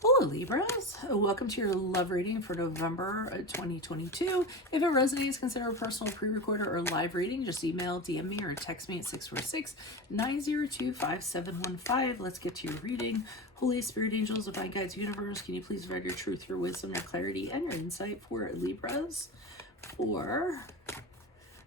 Hello Libras, welcome to your love reading for November 2022. If it resonates, consider a personal pre-recorder or live reading. Just email, DM me, or text me at 646-902-5715. Let's get to your reading. Holy Spirit, angels, divine guides, universe, can you please provide your truth, your wisdom, your clarity, and your insight for Libras for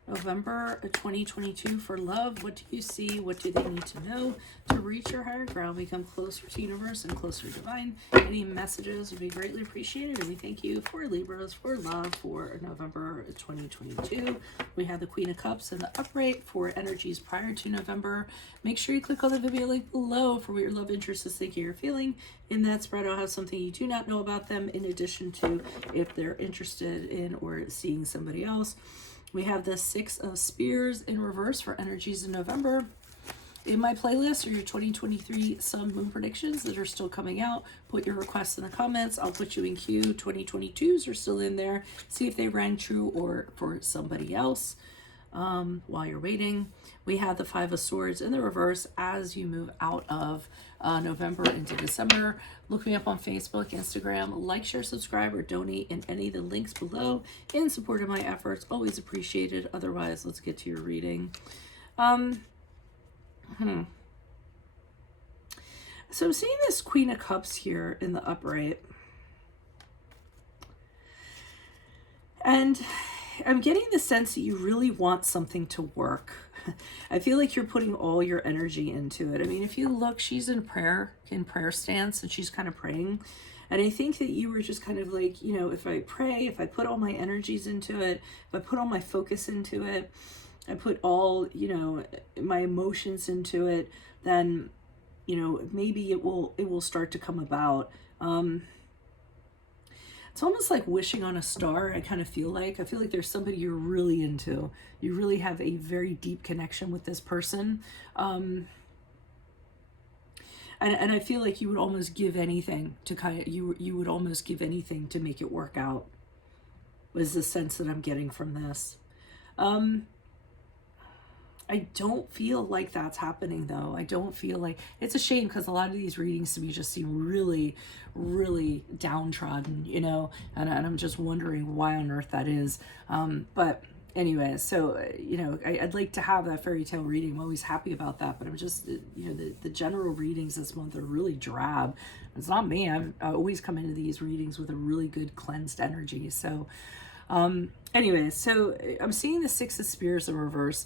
November 2022 for love? What do you see? What do they need to know to reach your higher ground, become closer to universe and closer to divine? Any messages would be greatly appreciated, and we thank you for Libras for love for November 2022. We have the Queen of Cups and the upright for energies prior to November. Make sure you click on the video link below for what your love interest is thinking or feeling. In that spread, I'll have something you do not know about them, in addition to if they're interested in or seeing somebody else. We have the Six of Spears in reverse for energies in November. In my playlist are your 2023 Sun Moon predictions that are still coming out. Put your requests in the comments. I'll put you in queue. 2022s are still in there. See if they rang true or for somebody else. While you're waiting, we have the Five of Swords in the reverse as you move out of November into December. Look me up on Facebook, Instagram, like, share, subscribe, or donate in any of the links below in support of my efforts. Always appreciated. Otherwise, let's get to your reading. So I'm seeing this Queen of Cups here in the upright. And I'm getting the sense that you really want something to work. I feel like you're putting all your energy into it. I mean, if you look, she's in prayer stance, and she's kind of praying. And I think that you were just kind of like, you know, if I pray, if I put all my energies into it, if I put all my focus into it, I put all, you know, my emotions into it, then, you know, maybe it will start to come about. It's almost like wishing on a star. I feel like there's somebody you're really into. You really have a very deep connection with this person. And I feel like you would almost give anything to you would almost give anything to make it work out, was the sense that I'm getting from this. I don't feel like that's happening, though. I don't feel like, it's a shame, because a lot of these readings to me just seem really, really downtrodden, you know, and I'm just wondering why on earth that is. But anyway, so, you know, I'd like to have that fairy tale reading. I'm always happy about that, but I'm just, you know, the general readings this month are really drab. It's not me. I always come into these readings with a really good cleansed energy. So anyway, so I'm seeing the Six of Spears in reverse.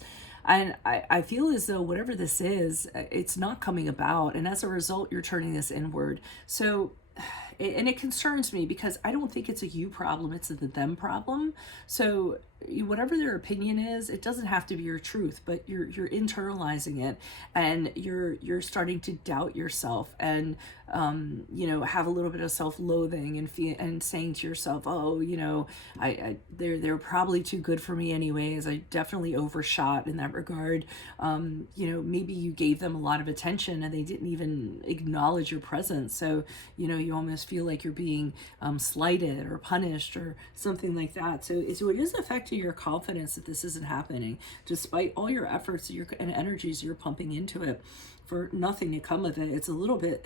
And I feel as though whatever this is, it's not coming about. And as a result, you're turning this inward. So, and it concerns me, because I don't think it's a you problem, it's a them problem. So whatever their opinion is, it doesn't have to be your truth, but you're internalizing it, and you're starting to doubt yourself, and you know, have a little bit of self-loathing, and saying to yourself, oh, you know, they're probably too good for me anyways. I definitely overshot in that regard. You know, maybe you gave them a lot of attention and they didn't even acknowledge your presence. So, you know, you almost feel like you're being slighted or punished or something like that. So it is affecting your confidence that this isn't happening, despite all your efforts and energies you're pumping into it, for nothing to come of it. It's a little bit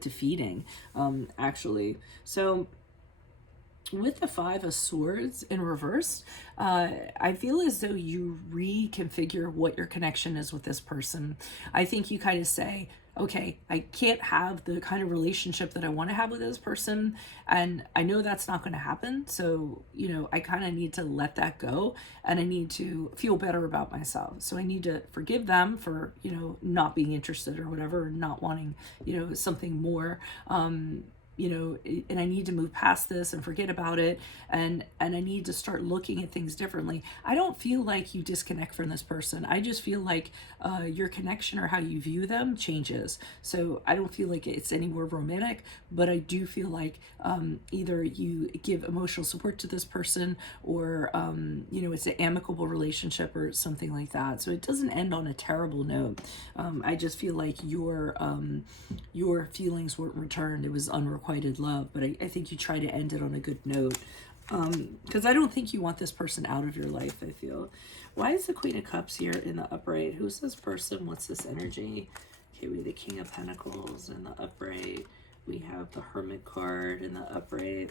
defeating, actually. So with the Five of Swords in reverse, I feel as though you reconfigure what your connection is with this person. I think you kind of say, okay, I can't have the kind of relationship that I want to have with this person, and I know that's not going to happen. So, you know, I kind of need to let that go, and I need to feel better about myself. So I need to forgive them for, you know, not being interested or whatever, or not wanting, you know, something more. You know, and I need to move past this and forget about it, and I need to start looking at things differently. I don't feel like you disconnect from this person. I just feel like your connection, or how you view them, changes. So I don't feel like it's any more romantic, but I do feel like either you give emotional support to this person, or you know, it's an amicable relationship or something like that. So it doesn't end on a terrible note. I just feel like your feelings weren't returned. It was unrequited love, but I think you try to end it on a good note, because I don't think you want this person out of your life. I feel. Why is the Queen of Cups here in the upright? Who's this person? What's this energy? Okay, we have the King of Pentacles in the upright. We have have the Hermit card in the upright.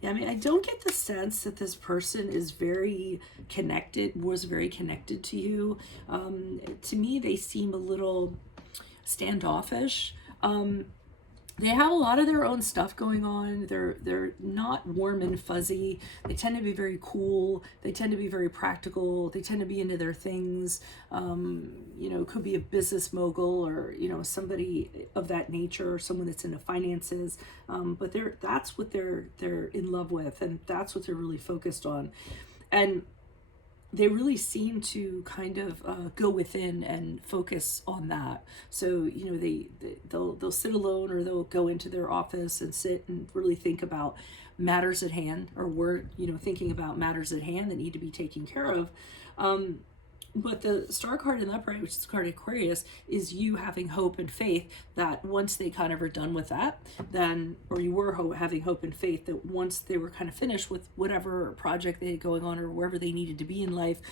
Yeah, I mean, I don't get the sense that this person is very connected, was very connected to you. To me, they seem a little standoffish. They have a lot of their own stuff going on. They're not warm and fuzzy. They tend to be very cool. They tend to be very practical. They tend to be into their things. You know, could be a business mogul or, you know, somebody of that nature, or someone that's into finances. But that's what they're in love with, and that's what they're really focused on. And they really seem to kind of go within and focus on that. So, you know, they'll sit alone, or they'll go into their office and sit and really think about matters at hand, or thinking about matters at hand that need to be taken care of. But the star card in the upright, which is the card Aquarius, is you having hope and faith that once they kind of are done with that, then, or you were having hope and faith that once they were kind of finished with whatever project they had going on, or wherever they needed to be in life,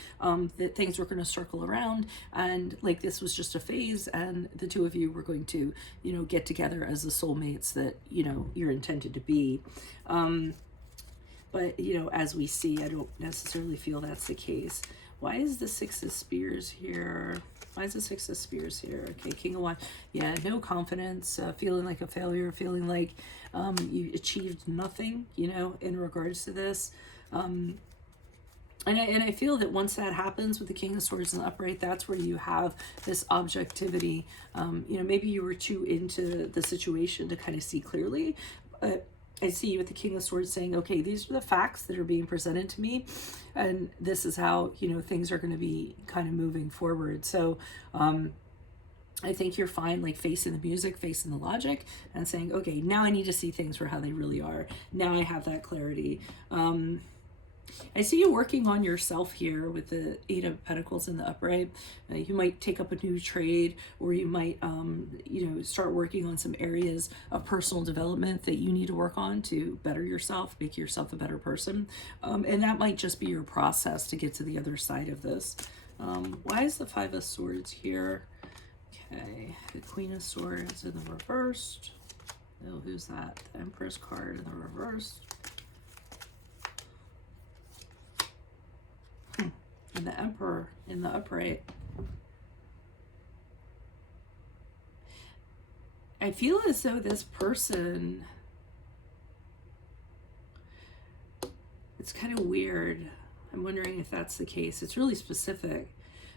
that things were going to circle around, and like this was just a phase, and the two of you were going to, you know, get together as the soulmates that, you know, you're intended to be. But, you know, as we see, I don't necessarily feel that's the case. Why is the Six of Spears here? Why is the Six of Spears here? Okay, King of Wands. Yeah, no confidence, feeling like a failure, feeling like you achieved nothing, you know, in regards to this. And I feel that once that happens with the King of Swords in the upright, that's where you have this objectivity. You know, maybe you were too into the situation to kind of see clearly. I see you with the King of Swords saying, okay, these are the facts that are being presented to me, and this is how, you know, things are going to be kind of moving forward. So I think you're fine, like facing the music, facing the logic, and saying, okay, now I need to see things for how they really are. Now I have that clarity. I see you working on yourself here with the Eight of Pentacles in the upright. You might take up a new trade, or you might, you know, start working on some areas of personal development that you need to work on to better yourself, make yourself a better person. And that might just be your process to get to the other side of this. Why is the Five of Swords here? Okay, the Queen of Swords in the reversed. Oh, who's that? The Empress card in the reversed. And the Emperor in the upright. I feel as though this person, it's kind of weird. I'm wondering if that's the case. It's really specific.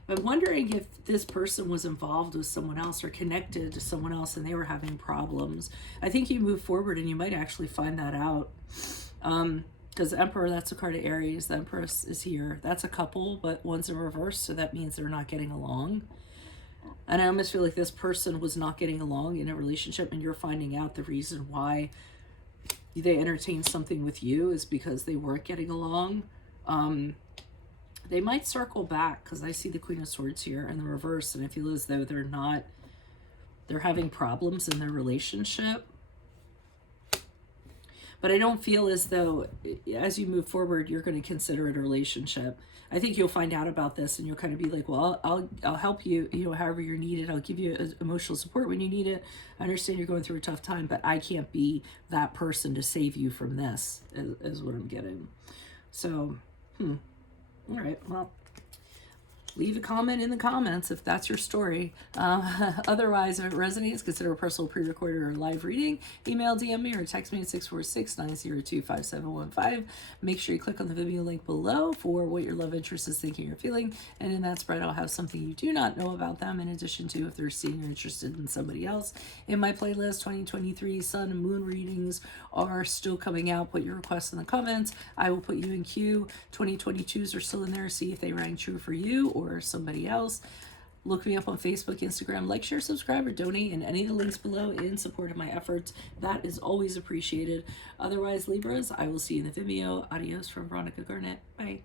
I'm wondering if this person was involved with someone else or connected to someone else and they were having problems. I think you move forward and you might actually find that out. Because the Emperor, that's a card of Aries. The Empress is here. That's a couple, but one's in reverse, so that means they're not getting along. And I almost feel like this person was not getting along in a relationship, and you're finding out the reason why they entertained something with you is because they weren't getting along. They might circle back, because I see the Queen of Swords here in the reverse, and I feel as though they're having problems in their relationship. But I don't feel as though, as you move forward, you're going to consider it a relationship. I think you'll find out about this and you'll kind of be like, well, I'll help you, you know, however you're needed. I'll give you emotional support when you need it. I understand you're going through a tough time, but I can't be that person to save you from this, is what I'm getting. So, all right, well, leave a comment in the comments if that's your story. Otherwise, if it resonates, consider a personal pre-recorded or live reading. Email, DM me, or text me at 646-902-5715. Make sure you click on the Vimeo link below for what your love interest is thinking or feeling. And in that spread, I'll have something you do not know about them, in addition to if they're seeing you're interested in somebody else. In my playlist, 2023 Sun and Moon readings are still coming out. Put your requests in the comments. I will put you in queue. 2022s are still in there. See if they rang true for you or somebody else. Look me up on Facebook, Instagram, like, share, subscribe, or donate in any of the links below in support of my efforts. That is always appreciated. Otherwise, Libras, I will see you in the Vimeo. Adios from Veronica Garnet. Bye.